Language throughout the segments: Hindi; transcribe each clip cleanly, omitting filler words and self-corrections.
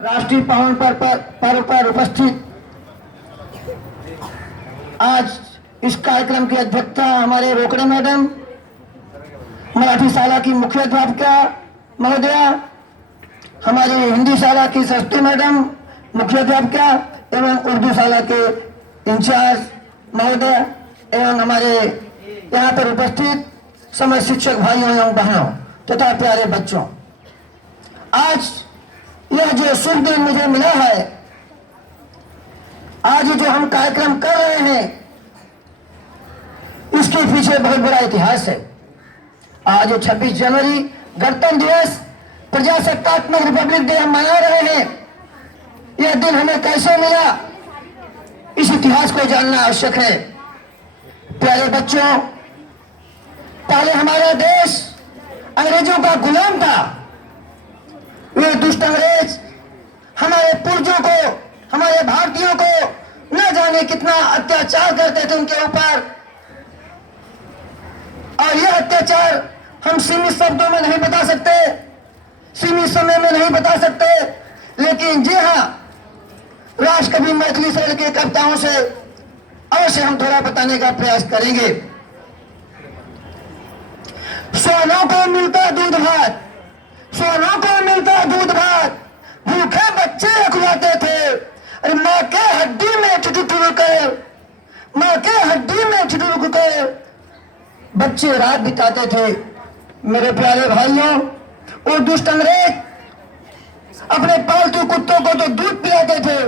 राष्ट्रीय पावन पर्व पर उपस्थित आज इस कार्यक्रम की अध्यक्षता हमारे रोकड़े मैडम, मराठी शाला की मुख्याध्यापिका महोदया, हमारी हिंदी शाला की सरस्वती मैडम मुख्याध्यापिका एवं उर्दू शाला के इंचार्ज महोदय एवं हमारे यहाँ पर उपस्थित समस्त शिक्षक भाइयों एवं बहनों तथा प्यारे बच्चों, आज यह जो शुभ दिन मुझे मिला है, आज जो हम कार्यक्रम कर रहे हैं, इसके पीछे बहुत बड़ा इतिहास है। आज 26 जनवरी गणतंत्र दिवस, प्रजासत्तात्मक रिपब्लिक डे हम मना रहे हैं। यह दिन हमें कैसे मिला, इस इतिहास को जानना आवश्यक है। प्यारे बच्चों, पहले हमारा देश अंग्रेजों का गुलाम था। वे दुष्ट अंग्रेज हमारे पूर्वजों को, हमारे भारतीयों को न जाने कितना अत्याचार करते थे उनके ऊपर, और यह अत्याचार हम सीमित शब्दों में नहीं बता सकते, सीमित समय में नहीं बता सकते, लेकिन जी हाँ, राष्ट्रकवि मैथिली शैल के कविताओं से अवश्य हम थोड़ा बताने का प्रयास करेंगे। सोनों को मिलता दूध भात, सोनों को मिलता दूध भात, भूखे बच्चे रखवाते थे। अरे माँ के हड्डी में ठिठुर कर, माँ के हड्डी में ठिठुर कर बच्चे रात बिताते थे। मेरे प्यारे भाइयों, वो दुष्ट अंग्रेज अपने पालतू कुत्तों को तो दूध पिलाते थे,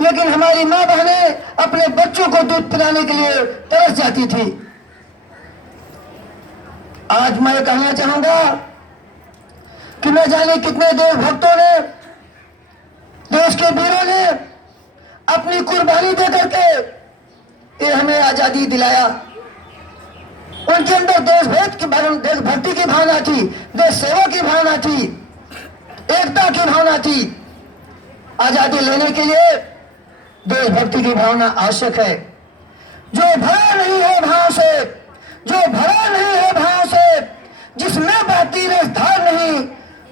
लेकिन हमारी माँ बहनें अपने बच्चों को दूध पिलाने के लिए तरस जाती थी। आज मैं कहना चाहूंगा कि न जाने कितने देशभक्तों ने, देश के वीरों ने अपनी कुर्बानी दे करके ये हमें आजादी दिलाया। उनके अंदर देशभक्ति की भावना थी, देश सेवा की भावना थी, एकता की भावना थी। आजादी लेने के लिए देशभक्ति की भावना आवश्यक है। जो भरा नहीं है भाव से, जो भरा नहीं है भाव से, जिसमें बहती रसधार नहीं,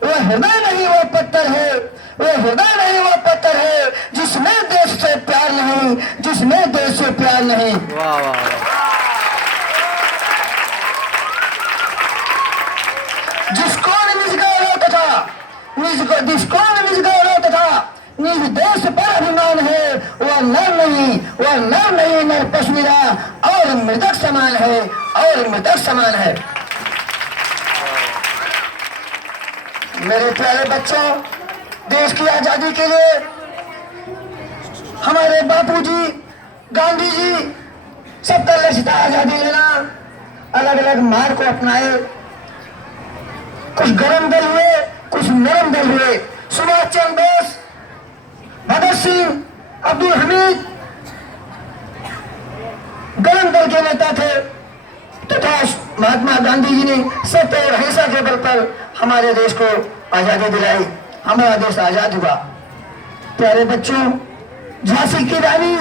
वह हृदय नहीं वह पत्थर है, वह हृदय नहीं वह पत्थर है, जिसमें देश से प्यार नहीं, जिसमें देश से प्यार नहीं। वाह वाह। जिसको निज गौरव तथा निज देश पर अभिमान है, वह नर नहीं, वह नर नहीं, नर पशु और मृतक समान है, और मृतक समान है। मेरे प्यारे बच्चों, देश की आजादी के लिए हमारे बापूजी, गांधी जी सबका लक्ष्य था आजादी लेना। अलग अलग मार्ग को अपनाए, कुछ गरम दल हुए, कुछ नरम दल हुए। सुभाष चंद्र बोस, भगत सिंह, अब्दुल हमीद गरम दल के नेता थे, तथा महात्मा गांधी जी ने सत्य और अहिंसा के बल पर हमारे देश को आजादी दिलाई, हमारा देश आजाद हुआ। प्यारे बच्चों, झांसी की रानी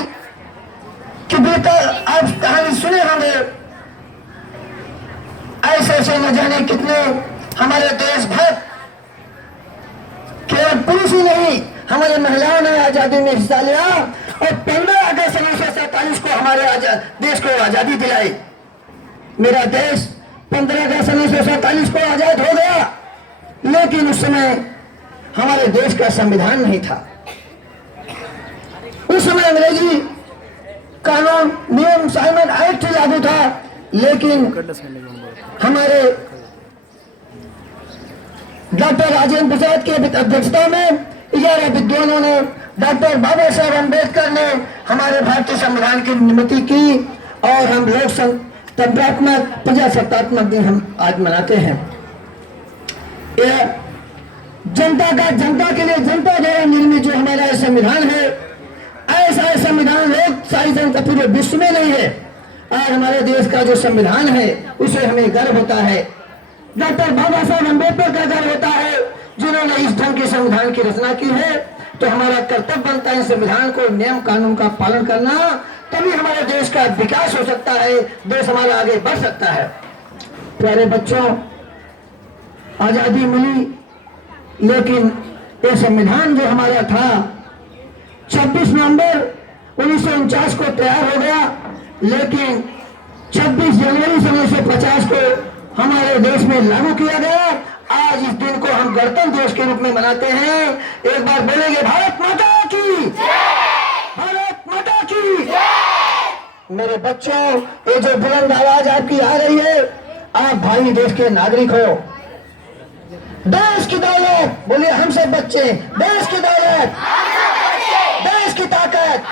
की बेहतर आप कहानी सुने होंगे। ऐसे ऐसे न जाने कितने हमारे देशभक्त, केवल पुरुष ही नहीं, हमारी महिलाओं ने आजादी में हिस्सा लिया और 15 अगस्त 1947 को हमारे देश को आजादी दिलाई। मेरा देश 15 अगस्त 1947 को आजाद हो गया, लेकिन उस समय हमारे देश का संविधान नहीं था। उस समय अंग्रेजी कानून, नियम, साइमन एक्ट लागू था, लेकिन हमारे डॉक्टर राजेंद्र प्रसाद के अध्यक्षता में 11 विद्वानों ने, डॉक्टर बाबा साहब अम्बेडकर ने हमारे भारतीय संविधान की निर्मित की, और हम लोकतंत्रात्मक प्रजासत्तात्मक दिन हम आज मनाते हैं। यह जनता के लिए, जनता द्वारा निर्मित जो हमारा संविधान है, ऐसा संविधान लोकशाही का पूरे विश्व में नहीं है। और हमारे देश का जो संविधान है, उसे हमें गर्व होता है। डॉक्टर बाबा साहब अम्बेडकर का गर्व होता है, जिन्होंने इस ढंग के संविधान की रचना की है। तो हमारा कर्तव्य बनता है संविधान को, नियम कानून का पालन करना, तभी हमारे देश का विकास हो सकता है, देश हमारा आगे बढ़ सकता है। प्यारे बच्चों, आजादी मिली, लेकिन ये संविधान जो हमारा था 26 नवंबर 1949 को तैयार हो गया, लेकिन 26 जनवरी 1950 को हमारे देश में लागू किया गया। आज इस दिन को हम गणतंत्र दिवस के रूप में मनाते हैं। एक बार बोलेंगे भारत माता की, भारत माता की। मेरे बच्चों, ये जो बुलंद आवाज आपकी आ रही है, आप भाई देश के नागरिक हो। देश की दौलत, बोलिए हम सब बच्चे, देश की दौलत, देश की ताकत,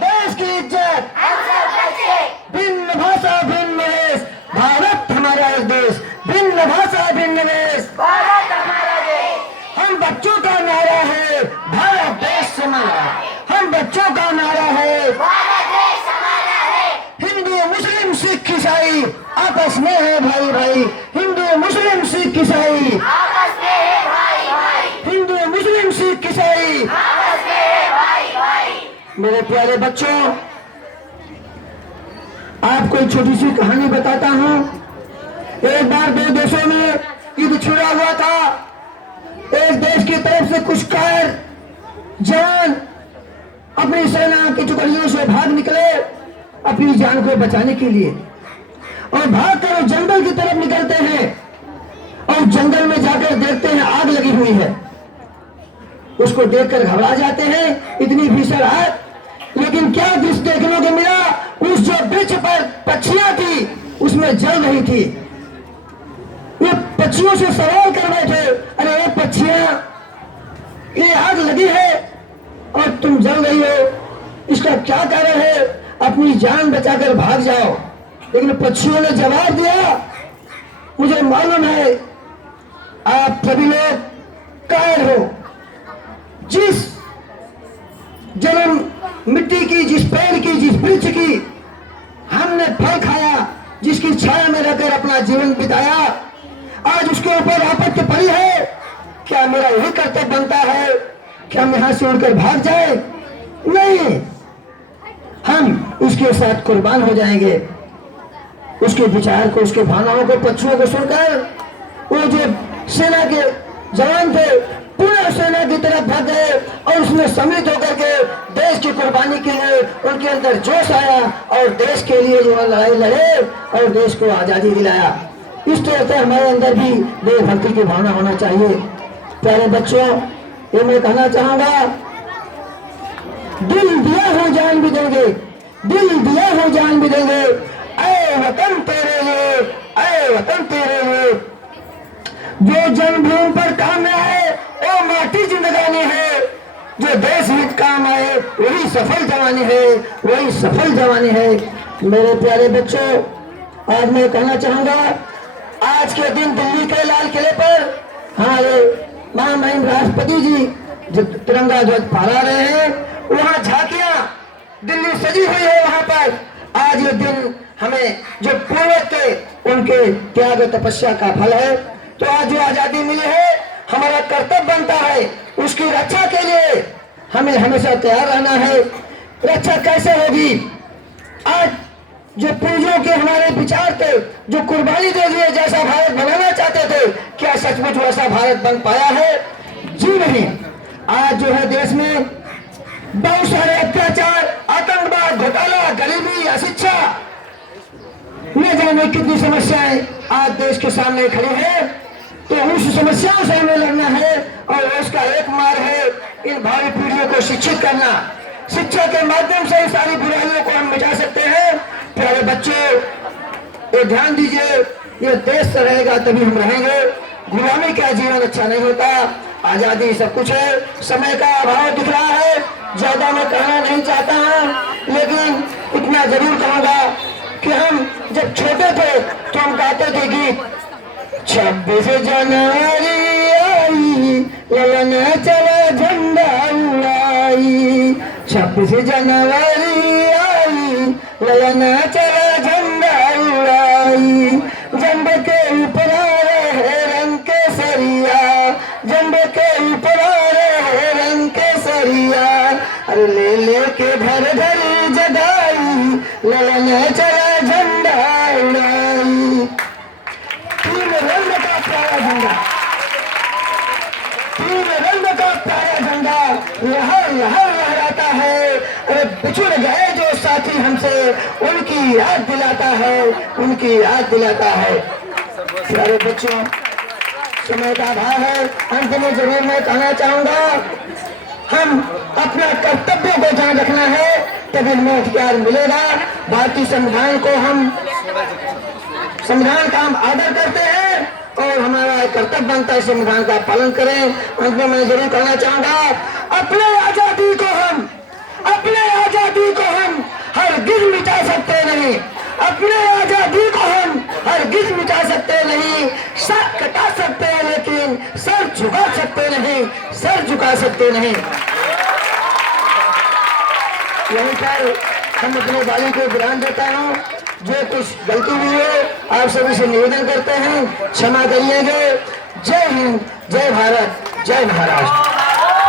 देश की इज्जत, भिन्न भाषा भिन्न देश, भारत हमारा एक देश, भिन्न भाषा भिन्न देश, भारत हमारा देश। हम बच्चों का नारा है भारत देश हमारा, हम बच्चों का नारा है भारत देश हमारा है। हिंदू मुस्लिम सिख ईसाई आपस में है भाई भाई, हिंदू मुस्लिम सिख ईसाई आपस में है भाई भाई, हिंदू मुस्लिम सिख ईसाई आपस में है भाई भाई। मेरे प्यारे बच्चों, आपको एक छोटी सी कहानी बताता हूँ। एक बार दो देशों में युद्ध छिड़ा हुआ था। एक देश की तरफ से कुछ कायर जवान अपनी सेना की टुकड़ियों से भाग निकले अपनी जान को बचाने के लिए, और भागकर जंगल की तरफ निकलते हैं और जंगल में जाकर देखते हैं आग लगी हुई है। उसको देखकर घबरा जाते हैं, इतनी भीषण आग। लेकिन क्या दृश्य देखने को मिला, उस जो वृक्ष पर पक्षियां थी उसमें जल रही थी। ये पक्षियों से सवाल कर बैठे, अरे ये पक्षियां, ये आग लगी है और तुम जल रही हो, इसका क्या कारण है? अपनी जान बचाकर भाग जाओ। लेकिन पक्षियों ने जवाब दिया, मुझे मालूम है आप सभी लोग कायर हो। जिस जन्म मिट्टी की, जिस पेड़ की, जिस वृक्ष की हमने फल खाया, जिसकी छाया में रहकर अपना जीवन बिताया, आज उसके ऊपर आपत्ति पड़ी है। क्या मेरा यही कर्तव्य बनता है कि हम यहां से उड़कर भाग जाए? नहीं, हम उसके साथ कुर्बान हो जाएंगे। उसके विचार को, उसके भावनाओं को, पक्षियों को सुनकर वो जो सेना के जवान थे पूरे सेना की तरफ भाग गए और उसमें सम्मिलित होकर के देश की कुर्बानी के लिए उनके अंदर जोश आया और देश के लिए जो लड़ाई लड़े और देश को आजादी दिलाया। इस तरह से हमारे अंदर भी देशभक्ति की भावना होना चाहिए। प्यारे बच्चों, ये मैं कहना चाहूंगा, दिल दिया हो जान भी देंगे, दिल दिया हो जान भी देंगे, ऐ वतन तेरे लिए, ऐ वतन तेरे लिए। जो जन्मभूमि पर काम आए वो माटी जिंदगानी है, जो देश हित काम आए वही सफल जवानी है, वही सफल जवानी है। मेरे प्यारे बच्चों, आज मैं कहना चाहूंगा, आज के दिन दिल्ली के लाल किले पर हमारे महामहिम राष्ट्रपति जी जो तिरंगा ध्वज फहरा रहे हैं, वहाँ झांकियां दिल्ली सजी हुई है। वहां पर आज ये दिन हमें जो पूर्वज थे उनके त्याग तपस्या का फल है। तो आज जो आजादी मिली है, हमारा कर्तव्य बनता है उसकी रक्षा के लिए हमें हमेशा तैयार रहना है। रक्षा कैसे होगी? आज जो पूर्वजों के हमारे विचार थे, जो कुर्बानी दे दिए, जैसा भारत बनाना चाहते थे, क्या सचमुच वैसा भारत बन पाया है? जी नहीं। आज जो है देश में बहुत सारे अत्याचार, आतंकवाद, घोटाला, गरीबी, अशिक्षा, न जाने कितनी समस्याएं आज देश के सामने खड़ी है। तो उस समस्याओं से हमें लड़ना है और उसका एक मार्ग है इन भावी पीढ़ियों को शिक्षित करना। शिक्षा के माध्यम से सारी बुराइयों को हम मिटा सकते हैं। प्यारे बच्चों, ये ध्यान दीजिए, ये देश रहेगा तभी हम रहेंगे। गुलामी का जीवन अच्छा नहीं होता। आजादी सब कुछ है, समय का अभाव दिख रहा है, ज्यादा मैं कहना नहीं चाहता हूँ, लेकिन इतना जरूर कहूँगा कि हम जब छोटे थे तो हम गाते थे गीत, 26 जनवरी आई, ललना चला झंडा उड़ाई, 26 जनवरी आई, ललना चला झंडा उड़ाई, झंडे के ऊपर आ रहे रंग केसरिया, झंडे के ऊपर आ रहे रंग केसरिया, अरे ले लेके घर घर जगाई, ललना चला झंडा उड़ाई। तीन रंग का प्यारा झंडा, तीन बिछुड़ गए जो साथी हमसे, उनकी याद दिलाता है, उनकी याद दिलाता है। प्यारे बच्चों, समय का अभाव है, अंत में जरूर मैं कहना चाहूंगा, हम अपना कर्तव्य को जान रखना है, तभी हमें अधिकार मिलेगा। भारतीय संविधान को हम, संविधान का हम आदर करते हैं और हमारा कर्तव्य बनता है संविधान का पालन करें। अंत में मैं जरूर कहना चाहूंगा, अपने आजादी को हम हरगिज मिटा सकते नहीं, अपने आजादी को हम हरगिज मिटा सकते नहीं। सर कटा सकते हैं लेकिन सर झुका सकते नहीं, सर झुका सकते नहीं। यहीं पर हम अपने वाली को विराम देता हूँ। जो कुछ गलती हुई है आप सभी से निवेदन करते हैं, क्षमा करिएगा। जय हिंद, जय भारत, जय महाराष्ट्र।